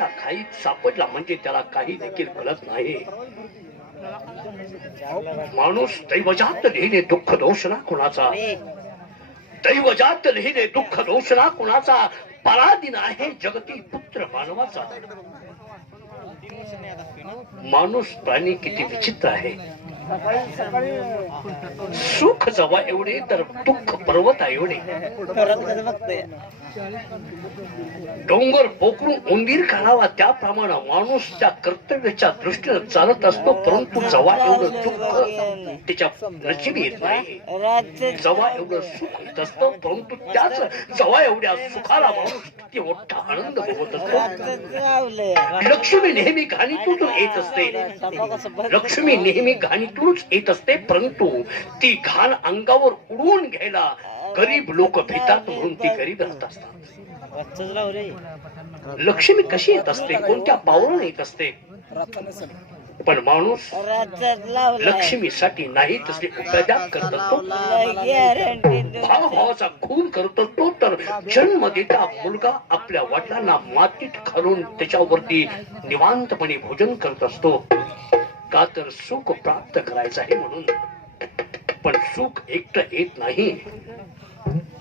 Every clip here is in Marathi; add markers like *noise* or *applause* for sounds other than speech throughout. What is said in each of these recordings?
माणूस दुःखाच्या खाईत सापडला म्हणजे त्याला काही देखील कळत नाही. माणूस दैवजात लिहिणे दुःख दोष ना कुणाचा? दैवजात लिहिणे दुःख दोष ना कुणाचा? पराधीन आहे जगती पुत्र मानवाचा. माणूस प्राणी किती विचित्र आहे. सुख जवा एवढे तर दुःख पर्वत एवढे. डोंगर पोखरून उंदीर काढावा त्याप्रमाणे माणूस त्या कर्तव्याच्या दृष्टीने चालत असतो परंतु जवा एवढं दुःख त्याच्या नशिबी येत नाही. जवा एवढं सुख येत असतं परंतु त्याच जवा एवढ्या सुखाला माणूस किती मोठा आनंद भोगत असतो. लक्ष्मी लक्ष्मी नेहमी घाणीतून येत असते लक्ष्मी नेहमी घाणीतूनच येत असते परंतु ती घाण अंगावर उडवून घ्यायला गरीब लोक भेटतात म्हणून ती गरीब राहत असतात लक्ष्मी कशी येत असते कोणत्या पावरून येत असते पण माणूस लक्ष्मीसाठी नाही तसले उपद्याप करत असतो. गॅरंटी भावाचा खून करत असतो तर जन्म देता मुलगा आपल्या वडिलांना मातीत घालून त्याच्यावरती निवांतपणे भोजन करत असतो. का तर सुख प्राप्त करायचं आहे म्हणून. पण सुख एकटं येत नाही.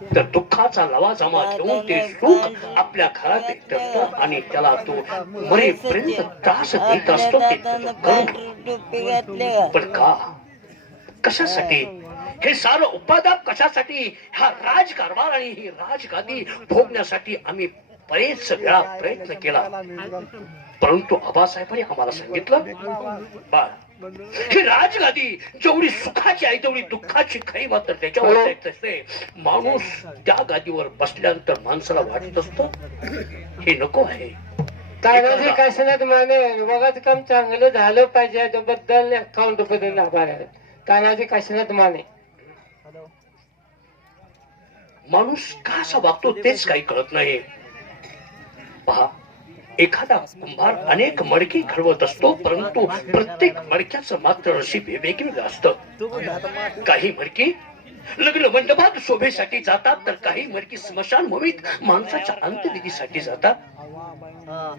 तर दुःखाचा लवाजमा घेऊन ते सुख आपल्या घरात असतं आणि त्याला तो मरेपर्यंत त्रास देत असतो ते पण का? कशासाठी? हे सारं उपादाप कशासाठी? हा राजकारभार आणि ही राजगादी भोगण्यासाठी आम्ही बरेच वेळा प्रयत्न केला. परंतु आबासाहेबांनी आम्हाला सांगितलं बाळ ही राजगादी जेवढी सुखाची आहे तेवढी दुःखाची खरी मात्र त्याच्यावर येत असते. माणूस त्या गादीवर बसल्यानंतर माणसाला वाटत असत हे नको आहे. तानाजी काशीनाथ माने बघाच काम चांगलं झालं पाहिजे याच्याबद्दल अकाउंटबद्दल आभार आहे तानाजी काशीनाथ माने. माणूस का असा वागतो तेच काही कळत नाही पहा एखादा कुंभार अनेक मडकी घडवत असतो परंतु प्रत्येक मडक्याचं मात्र नशीब हे वेगवेगळं असतं. काही मडकी लग्न मंडपात शोभेसाठी जातात तर काही मडकी स्मशानभूमीत माणसाच्या अंत्यविधीसाठी जातात.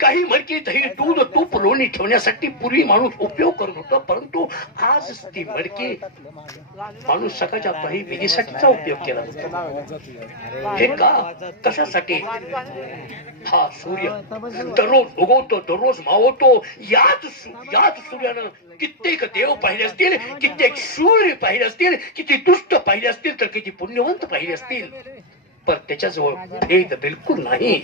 काही मडकी दही दूध तूप लोणी ठेवण्यासाठी पूर्वी माणूस उपयोग करत होता परंतु आज ती मडकी माणूस सकाळच्या काही विधीसाठीचा उपयोग केला. जातो हे का? कशासाठी? हा सूर्य. दररोज उगवतो दररोज मावतो. याच याच सूर्यानं कित्येक देव पाहिले असतील कित्येक सूर्य पाहिले असतील किती दुष्ट पाहिले असतील तर किती पुण्यवंत पाहिले असतील. पण त्याच्याजवळ भेद बिलकुल नाही.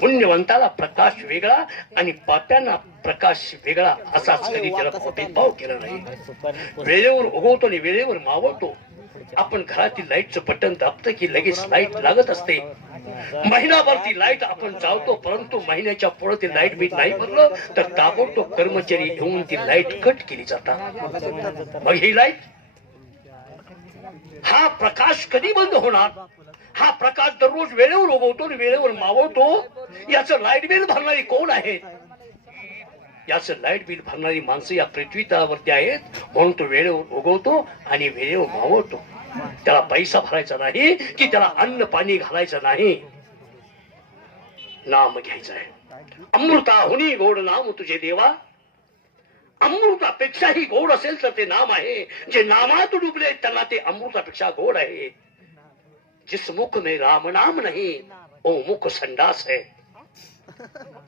पुण्यवंताला प्रकाश वेगळा आणि पाप्यांना प्रकाश वेगळा असाच कधी त्याला भेदभाव केला नाही. वेळेवर उगवतो आणि वेळेवर मावळतो. आपण घरातील लाईटचं बटन दाबतं की लगेच लाइट लागत असते. महिनाभर ती लाइट आपण चावतो परंतु महिन्याच्या पुढे ती लाइट बीट नाही भरलं तर ताबडतोब कर्मचारी येऊन ती लाइट कट केली जातात मग ही लाइट हा प्रकाश कधी बंद होणार? हा प्रकाश दररोज वेळेवर उगवतो आणि वेळेवर मावतो याचं लाइट बिल भरणारी कोण आहे? याचं लाइट बिल भरणारी माणसं या पृथ्वी तळावरती आहेत. म्हणून तो वेळेवर उगवतो आणि वेळेवर मावतो त्याला पैसा भरायचा नाही की त्याला अन्न पाणी घालायचं नाही. नाम घ्यायचं आहे. अमृता अमृताहुनी गोड नाम तुझे देवा. अमृतापेक्षाही गोड असेल तर ते नाम आहे. जे नामात डुबले त्यांना ते अमृतापेक्षा गोड आहे. जिस मुख में राम नाम नहीं ओ मुख संडास है.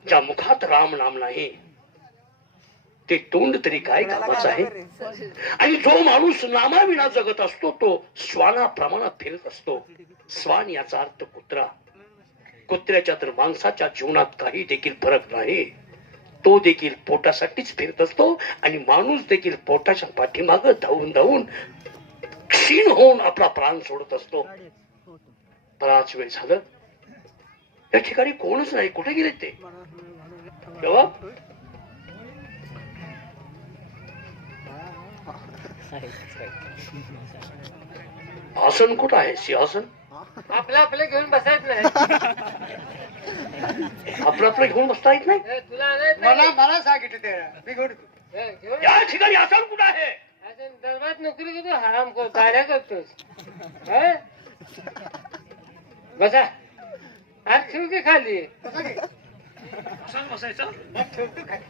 ज्या मुखात राम नाम नाही ते तोंड तरी काय कामाचं आहे? आणि जो माणूस नामाविना जगत असतो तो श्वानाप्रमाणात फिरत असतो. श्वान याचा अर्थ कुत्रा. कुत्र्याच्या तर माणसाच्या जीवनात काही देखील फरक नाही. तो देखील पोटासाठीच फिरत असतो आणि माणूस देखील पोटाच्या पाठीमाग धावून धावून क्षीण होऊन आपला प्राण सोडत असतो. बराच वेळ झालं. या ठिकाणी कोणच नाही. कुठे गेले ते? तेव्हा आसन कुठं आहे? सिंहासन? आपलं आपलं घेऊन बसायचं नाही. *laughs* आपलं आपलं घेऊन बसता येत नाही? ए, तुला आणायचं नाही? मला मला सांगितलं ते. मी घेऊन येतो. या. ठिकाणी आसन कुठं आहे? दरबारात नोकरी करतो हराम करतो गाड्या करतोस. हं? बसा. आज ठेवू की खाली? बसा की. असंच बसायचं? ठेवतो काय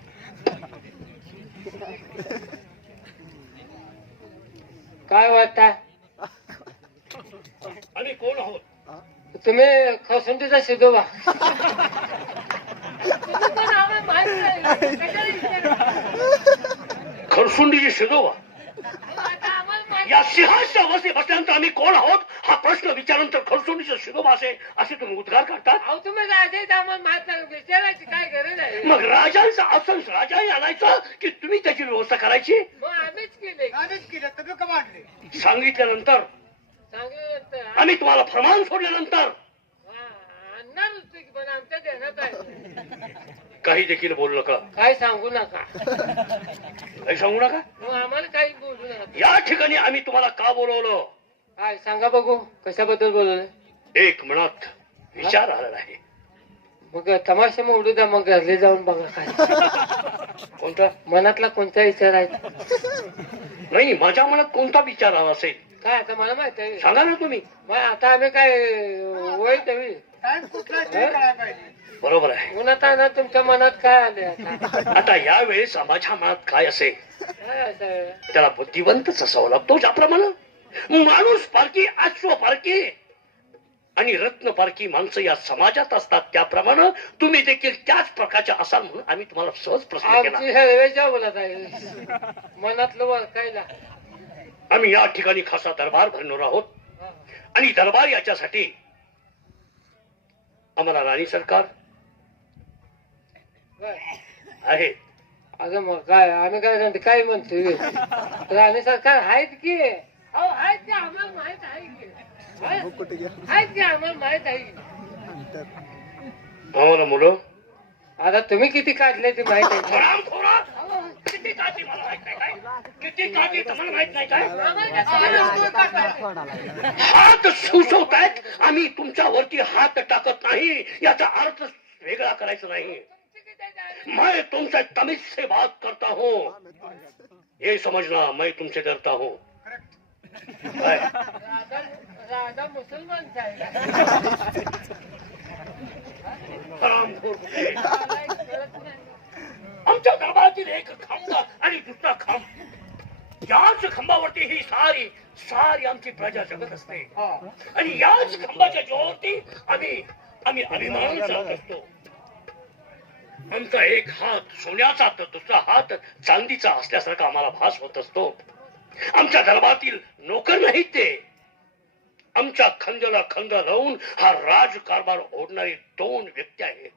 काय वाटता? आम्ही कोण आहोत? तुम्ही खसुंडीचा शिदोबा. खरसुंडीची शिदोबा? या सिंहाच्या वसे बसल्यानंतर आम्ही कोण आहोत? हा प्रश्न विचारल्यानंतर खरसुंडीचा शिदोबा असे असे तुम्ही उद्गार काढतात अहो तुम्ही राजे आम्हाला माहीत नाही. विचारायची काय गरज आहे? मग राजांचा असंच राजाही आणायचा की तुम्ही त्याची व्यवस्था करायची? मग आम्हीच केले. तर का मांडले सांगितल्यानंतर सांगितलं आम्ही तुम्हाला फरमान सोडल्यानंतर काही देखील बोलू नका. काय सांगू नका. काही सांगू नका? मग आम्हाला काही बोलू नका. या ठिकाणी आम्ही तुम्हाला का बोलवलं? काय सांगा बघू कशाबद्दल बोलवलं? एक मनात विचार आलेला आहे मग तमाशा मग उडू द्या मग घरले जाऊन बघा काय. कोणता? मनातला कोणता विचार आहे? नाही माझ्या मनात कोणता विचार आला असेल? काय आता मला माहीत आहे. सांगा ना तुम्ही. मग आता आम्ही काय वय तवी टाइम कुठला ते कळायला पाहिजे? बरोबर आहे. उन्हात आणा तुमच्या मनात काय आले आता? आता यावेळेस माझ्या मनात काय असेल? काय असं त्याला बुद्धिवंतच असावं लागतो ज्याप्रमाणे. माणूस पारखी अश्व पारखी आणि रत्न पारखी माणसं या समाजात असतात त्याप्रमाणे तुम्ही देखील त्याच प्रकारच्या असाल म्हणून आम्ही तुम्हाला सहज प्रश्न केला. आमची रेल्वेच्या बोलत आहे. मनातलं वळखायला आम्ही या ठिकाणी खासा दरबार भरणार आहोत. आणि दरबार याच्यासाठी आम्हाला राणी सरकार आहे. अगं मग काय आम्ही काय म्हणतो काय म्हणतोय राणी सरकार आहेत की? अहो आहेत की आम्हाला माहीत आहे की. आहेत आहेत की आम्हाला माहीत आहे की. आम्हाला मुलं आता तुम्ही किती काढले ते माहीत आहे का? हरामखोरा! किती काठी मला माहीत नाही काय किती काठी तुम्हाला माहीत नाही काय? हात सुचवतायत आम्ही तुमच्यावरती हात टाकत नाही. याचा अर्थ वेगळा करायचा नाही. मैं तुमसे तमीज से बात करता हूँ. ये समझना मैं तुमसे डरता हूँ. मुसलमान? आमच्या दरबारातील एक खांब याच खांबावरती ही सारी सारी आमची प्रजा जगत असते. आणि याच खांबाच्या जोरावरती आम्ही आम्ही अभिमान जात असतो. आमचा एक हात सोन्याचा तर दुसरा हात चांदीचा असल्यासारखा आम्हाला भास होत असतो. आमच्या दरबारातील नोकर नाहीत ते. आमच्या खंजला खंज लावून हा राजकारभार ओढणारे दोन व्यक्ती आहेत.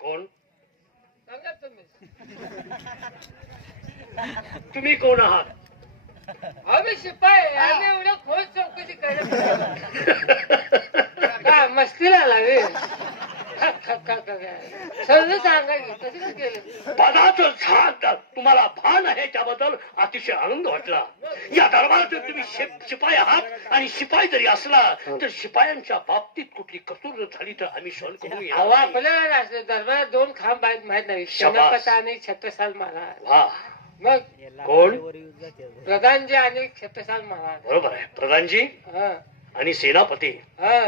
कोण? सांगा तुम्ही कोण आहात? आम्ही शिपाई. आम्ही एवढं खोल चौकशी करत का *laughs* मस्तीला लावे सर्व सांगा की कसं काय केलं? पदाचं झाड तुम्हाला भान आहे त्याबद्दल अतिशय आनंद वाटला. या दरबारात तुम्ही शिप- शिपाई आहात आणि शिपाई जरी असला तर शिपायांच्या बाबतीत कुठली कसूर झाली तर आम्ही सहन करू अहो. आपल्याला दरबारात दोन खांब आहेत माहीत नाही. शनपत आणि छत्रसाल महाराज. वा. मग कोण? प्रधानजी आणि छत्रसाल महाराज. बरोबर आहे. प्रधानजी हा. आणि सेनापती. हा.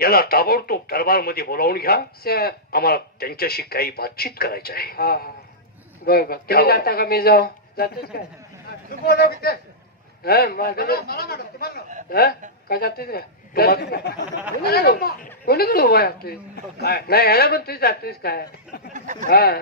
याला ताबडतोब दरबारमध्ये बोलावून घ्या. आम्हाला त्यांच्याशी काही बातचीत करायची आहे. हा हा. बर बर. तुम्ही जाता का मी जाऊ? जातोच काय की? हा माझं. हा? जातोच? कोणीकडे कोणीकडे उभा राहतोय? नाही ह्याला पण तू जातोस काय? हा.